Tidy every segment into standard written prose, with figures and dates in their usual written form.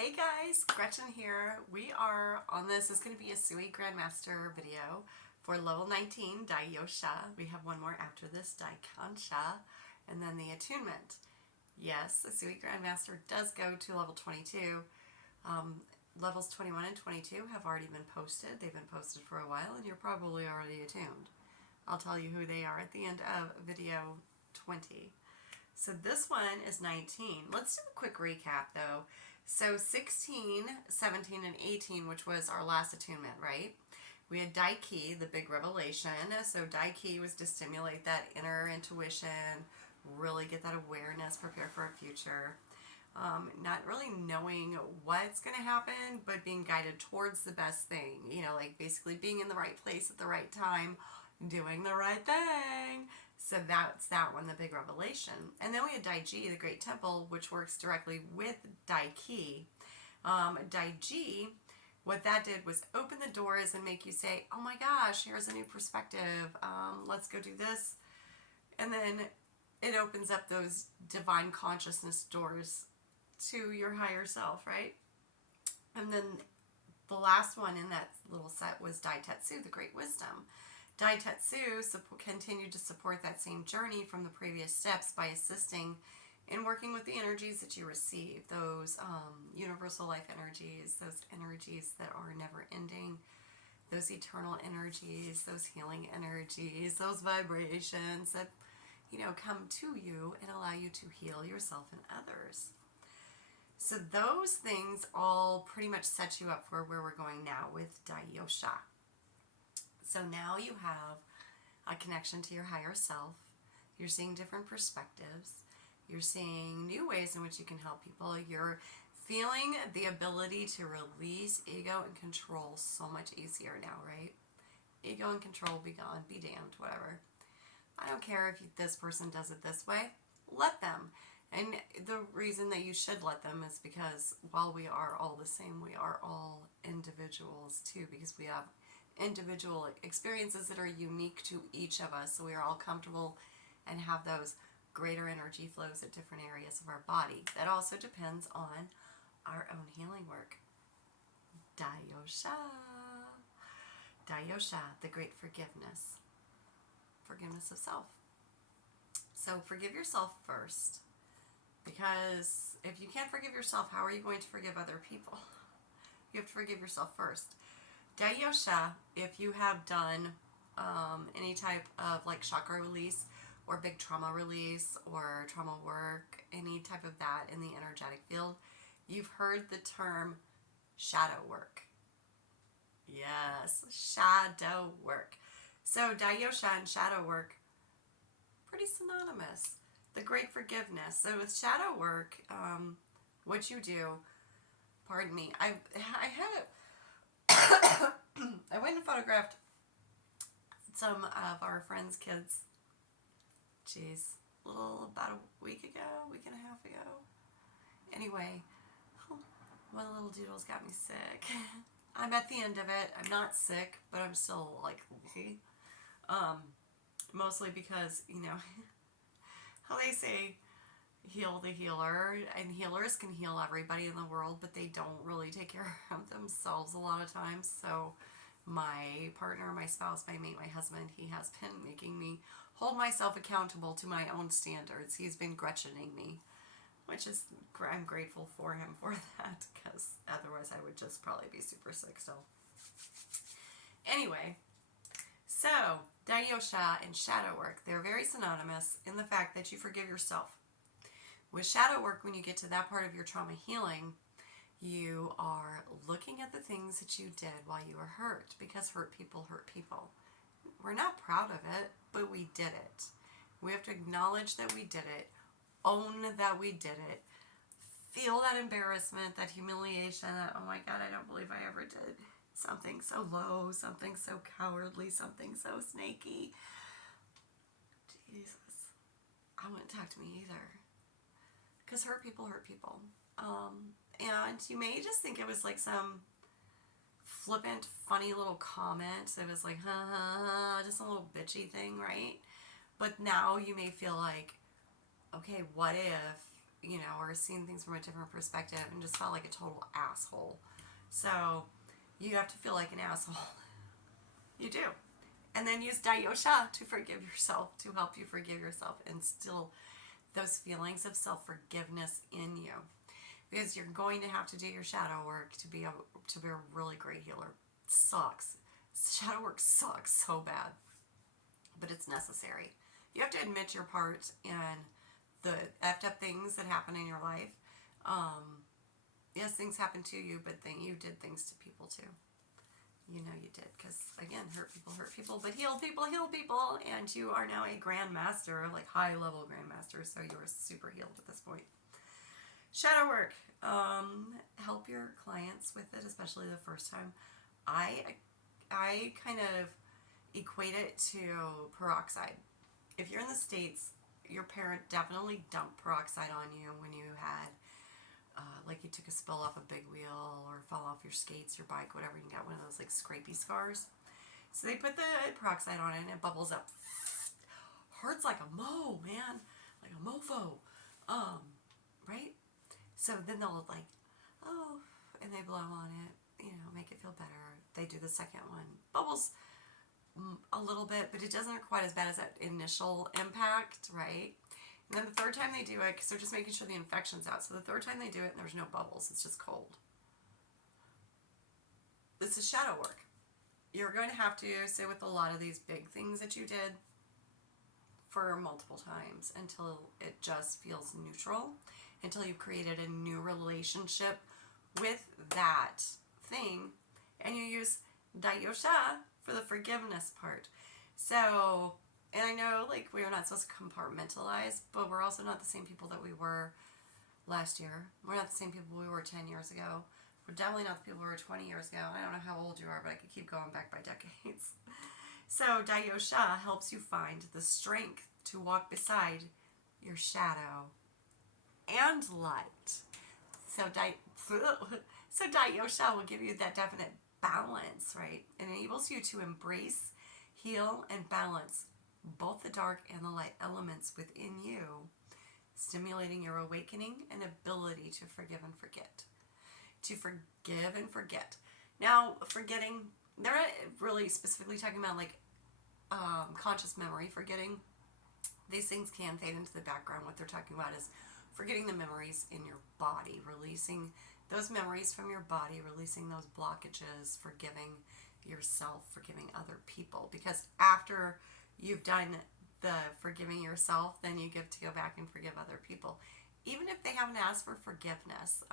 Hey guys, Gretchen here. We are on this. It's going to be a Usui Grandmaster video for level 19, Dai Yosha. We have one more after this, Dai Kansha, and then the attunement. Yes, Usui Grandmaster does go to level 22. Levels 21 and 22 have already been posted. They've been posted for a while, and you're probably already attuned. I'll tell you who they are at the end of video 20. So this one is 19. Let's do a quick recap though. So 16, 17, and 18, which was our last attunement, right? We had Dai Ki, the big revelation. So Dai Ki was to stimulate that inner intuition, really get that awareness, prepare for a future. Not really knowing what's going to happen, but being guided towards the best thing. You know, like basically being in the right place at the right time, doing the right thing. So that's that one, the big revelation. And then we had Dai Ji, the Great Temple, which works directly with Dai Ki. Dai Ji, what that did was open the doors and make you say, oh my gosh, here's a new perspective. Let's go do this. And then it opens up those divine consciousness doors to your higher self, right? And then the last one in that little set was Dai Tetsu, the Great Wisdom. Dai Tetsu continued to support that same journey from the previous steps by assisting in working with the energies that you receive, those universal life energies, those energies that are never ending, those eternal energies, those healing energies, those vibrations that, come to you and allow you to heal yourself and others. So those things all pretty much set you up for where we're going now with Dai Yosha. So now you have a connection to your higher self. You're seeing different perspectives. You're seeing new ways in which you can help people. You're feeling the ability to release ego and control so much easier now, right? Ego and control, be gone, be damned, whatever. I don't care if this person does it this way. Let them. And the reason that you should let them is because while we are all the same, we are all individuals too, because we have individual experiences that are unique to each of us. So we are all comfortable and have those greater energy flows at different areas of our body. That also depends on our own healing work. Dai Yosha. Dai Yosha, the great forgiveness. Forgiveness of self. So forgive yourself first. Because if you can't forgive yourself, how are you going to forgive other people? You have to forgive yourself first. Dai Yosha, if you have done any type of like chakra release or big trauma release or trauma work, any type of that in the energetic field, you've heard the term shadow work. Yes, shadow work. So Dai Yosha and shadow work, pretty synonymous. The great forgiveness. So with shadow work, what you do, pardon me, I had I went and photographed some of our friends' kids. Jeez, about a week and a half ago. Anyway, one of the little doodles got me sick. I'm at the end of it. I'm not sick, but I'm still like, mostly because, how they say, heal the healer, and healers can heal everybody in the world, but they don't really take care of themselves a lot of times. So my partner, my spouse, my mate, my husband, he has been making me hold myself accountable to my own standards. He's been Gretchening me, which is, I'm grateful for him for that, because otherwise I would just probably be super sick still. Anyway, so Dai Yosha and shadow work, they're very synonymous in the fact that you forgive yourself. With shadow work, when you get to that part of your trauma healing, you are looking at the things that you did while you were hurt, because hurt people hurt people. We're not proud of it, but we did it. We have to acknowledge that we did it, own that we did it, feel that embarrassment, that humiliation, that, oh my God, I don't believe I ever did something so low, something so cowardly, something so snaky. Jesus, I wouldn't talk to me either. Because hurt people hurt people. And you may just think it was like some flippant, funny little comment. It was like, just a little bitchy thing, right? But now you may feel like, okay, what if or seen things from a different perspective and just felt like a total asshole. So you have to feel like an asshole. You do. And then use Dai Yosha to forgive yourself, to help you forgive yourself and still those feelings of self-forgiveness in you. Because you're going to have to do your shadow work to be a really great healer. It sucks. Shadow work sucks so bad. But it's necessary. You have to admit your part in the effed up things that happen in your life. Yes, things happen to you, but then you did things to people too. You did, because again, hurt people, but heal people, and you are now a Grandmaster, like high level Grandmaster, so you are super healed at this point. Shadow work. Help your clients with it, especially the first time. I kind of equate it to peroxide. If you're in the States, your parent definitely dumped peroxide on you when you had, like you took a spill off a big wheel or fell off your skates, your bike, whatever, and you got one of those like scrapey scars. So they put the peroxide on it and it bubbles up. Hurts like a man, like a mofo, right? So then they'll like, and they blow on it, make it feel better. They do the second one, bubbles a little bit, but it doesn't hurt quite as bad as that initial impact, right? And then the third time they do it, because they're just making sure the infection's out. So the third time they do it, and there's no bubbles. It's just cold. This is shadow work. You're going to have to sit with a lot of these big things that you did for multiple times until it just feels neutral, until you've created a new relationship with that thing, and you use Dai Yosha for the forgiveness part. So, and I know like we are not supposed to compartmentalize, but we're also not the same people that we were last year. We're not the same people we were 10 years ago. We're definitely not the people we were 20 years ago. I don't know how old you are, but I could keep going back by decades. So Dai Yosha helps you find the strength to walk beside your shadow and light. So Dai Yosha will give you that definite balance, right? It enables you to embrace, heal, and balance both the dark and the light elements within you, stimulating your awakening and ability to forgive and forget. To forgive and forget. Now, forgetting, they're not really specifically talking about like conscious memory forgetting. These things can fade into the background. What they're talking about is forgetting the memories in your body, releasing those memories from your body, releasing those blockages, forgiving yourself, forgiving other people. Because after you've done the forgiving yourself, then you get to go back and forgive other people. Even if they haven't asked for forgiveness,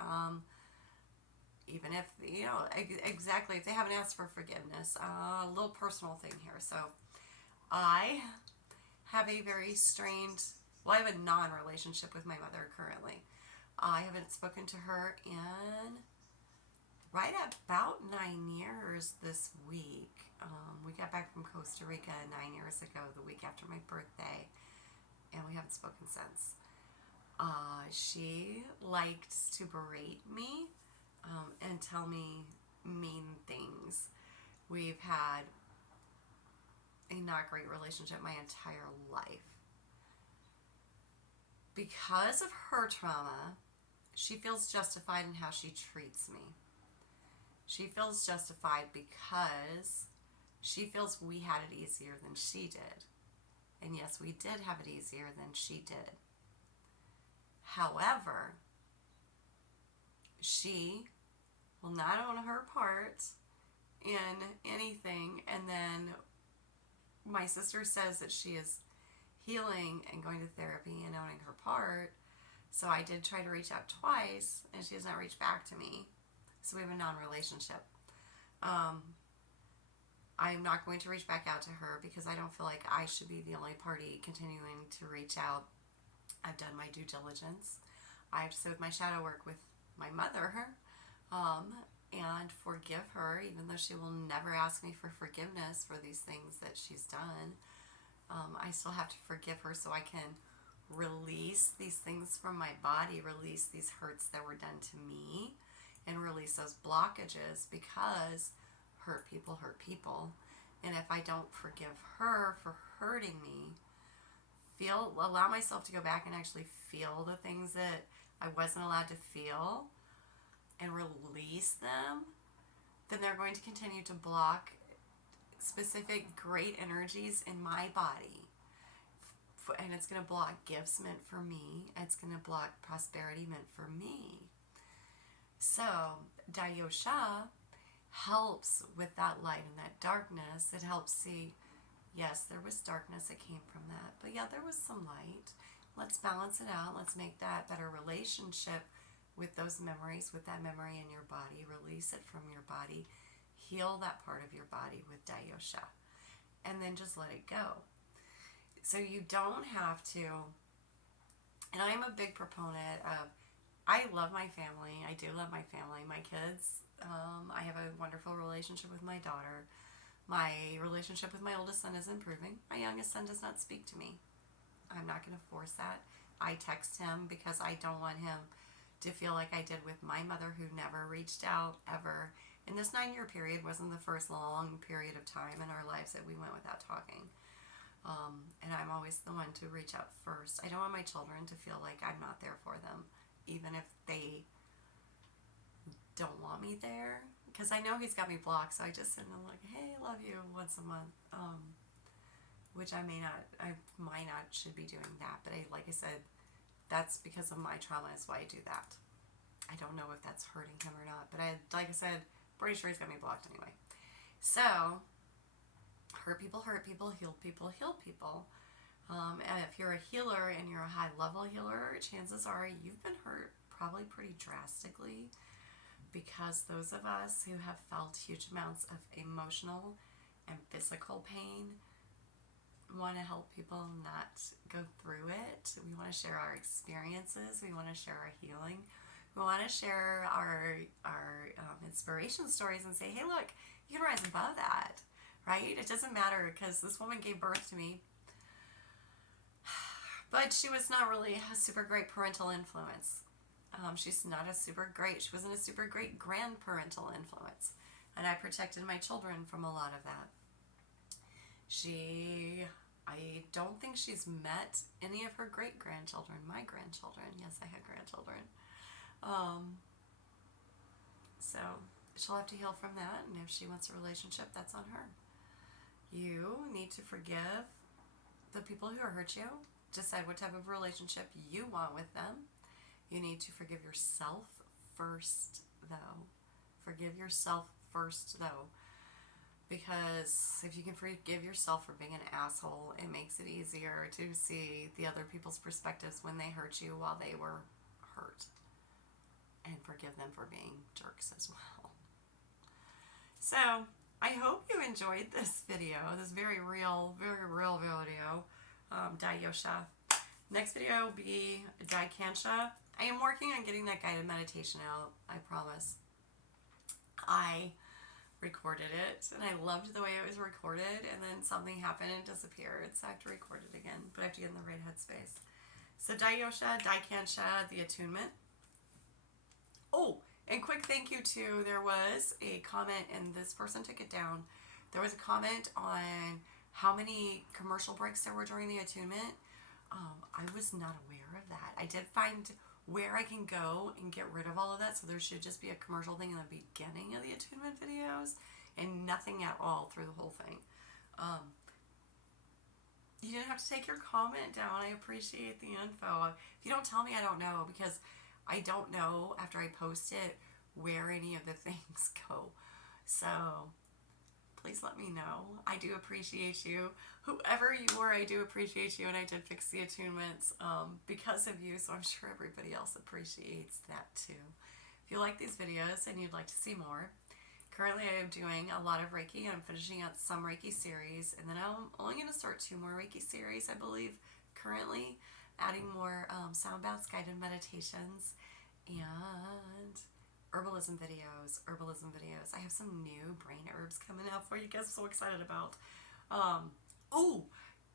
even if, exactly, if they haven't asked for forgiveness, a little personal thing here. So I have a very strained, I have a non-relationship with my mother currently. I haven't spoken to her in right about 9 years this week. We got back from Costa Rica 9 years ago, the week after my birthday, and we haven't spoken since. She liked to berate me and tell me mean things. We've had a not great relationship my entire life. Because of her trauma, she feels justified in how she treats me. She feels justified because she feels we had it easier than she did. And yes, we did have it easier than she did. However, she will not own her part in anything. And then my sister says that she is healing and going to therapy and owning her part. So I did try to reach out twice, and she has not reached back to me. So we have a non-relationship. I'm not going to reach back out to her because I don't feel like I should be the only party continuing to reach out. I've done my due diligence. I have to sit with my shadow work with my mother and forgive her, even though she will never ask me for forgiveness for these things that she's done. I still have to forgive her so I can release these things from my body, release these hurts that were done to me, and release those blockages, because hurt people. And if I don't forgive her for hurting me, allow myself to go back and actually feel the things that I wasn't allowed to feel and release them, then they're going to continue to block specific great energies in my body. And it's going to block gifts meant for me. It's going to block prosperity meant for me. So, Dai Yosha helps with that light and that darkness. It helps see, yes, there was darkness that came from that, but yeah, there was some light. Let's balance it out. Let's make that better relationship with those memories, with that memory in your body. Release it from your body. Heal that part of your body with Dai Yosha. And then just let it go. So you don't have to, and I'm a big proponent of, I love my family. I do love my family. My kids, I have a wonderful relationship with my daughter. My relationship with my oldest son is improving. My youngest son does not speak to me. I'm not going to force that. I text him because I don't want him to feel like I did with my mother, who never reached out ever. And this 9-year period wasn't the first long period of time in our lives that we went without talking. And I'm always the one to reach out first. I don't want my children to feel like I'm not there for them, even if they don't want me there. Because I know he's got me blocked, so I just send him like, hey, I love you once a month. Which I might not should be doing that. But like I said, that's because of my trauma is why I do that. I don't know if that's hurting him or not. But like I said, pretty sure he's got me blocked anyway. So, hurt people, heal people, heal people. And if you're a healer and you're a high-level healer, chances are you've been hurt probably pretty drastically, because those of us who have felt huge amounts of emotional and physical pain want to help people not go through it. We want to share our experiences. We want to share our healing. We want to share our inspiration stories and say, hey, look, you can rise above that, right? It doesn't matter, because this woman gave birth to me, but she was not really a super great parental influence. She wasn't a super great grandparental influence. And I protected my children from a lot of that. I don't think she's met any of her great-grandchildren, my grandchildren. Yes, I had grandchildren. So she'll have to heal from that, and if she wants a relationship, that's on her. You need to forgive the people who hurt you. Decide what type of relationship you want with them. You need to forgive yourself first, though. Forgive yourself first, though. Because if you can forgive yourself for being an asshole, it makes it easier to see the other people's perspectives when they hurt you while they were hurt. And forgive them for being jerks as well. So, I hope you enjoyed this video, this very real video. Dai Yosha. Next video will be Dai Kansha. I am working on getting that guided meditation out, I promise. I recorded it, and I loved the way it was recorded, and then something happened and disappeared, so I have to record it again, but I have to get in the right headspace. So Dai Yosha, Dai Kansha, the attunement. Oh, and quick thank you to, there was a comment, and this person took it down. There was a comment on how many commercial breaks there were during the attunement. I was not aware of that. I did find where I can go and get rid of all of that, so there should just be a commercial thing in the beginning of the attunement videos and nothing at all through the whole thing. You didn't have to take your comment down. I appreciate the info. If you don't tell me, I don't know, because I don't know after I post it where any of the things go. So please let me know. I do appreciate you. Whoever you were, I do appreciate you, and I did fix the attunements because of you, so I'm sure everybody else appreciates that too. If you like these videos and you'd like to see more, currently I am doing a lot of Reiki. I'm finishing out some Reiki series, and then I'm only going to start 2 more Reiki series, I believe, currently, adding more sound baths, guided meditations, and herbalism videos. I have some new brain herbs coming out for you guys. I'm so excited about.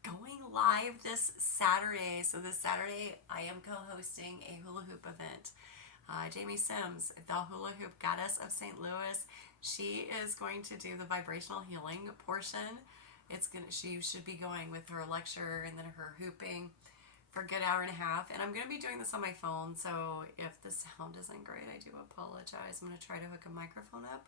Going live this Saturday. So this Saturday, I am co-hosting a hula hoop event. Jamie Sims, the hula hoop goddess of St. Louis, she is going to do the vibrational healing portion. She should be going with her lecture and then her hooping for a good hour and a half. And I'm going to be doing this on my phone, so if the sound isn't great, I do apologize. I'm going to try to hook a microphone up.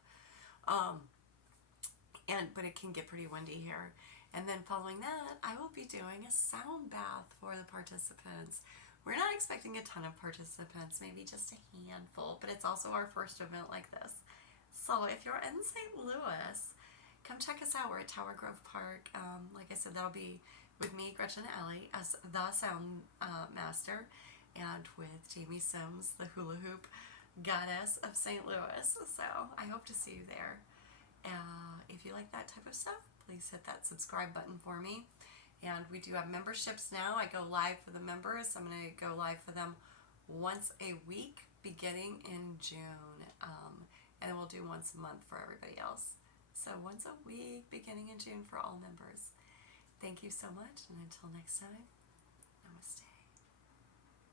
But it can get pretty windy here. And then following that, I will be doing a sound bath for the participants. We're not expecting a ton of participants, maybe just a handful, but it's also our first event like this. So if you're in St. Louis, come check us out. We're at Tower Grove Park. Like I said, that'll be with me, Gretchen Ellie, as the sound master, and with Jamie Sims, the hula hoop goddess of St. Louis. So I hope to see you there. If you like that type of stuff, please hit that subscribe button for me. And we do have memberships now. I go live for the members. I'm going to go live for them once a week beginning in June. And then we'll do once a month for everybody else. So once a week beginning in June for all members. Thank you so much, and until next time, namaste.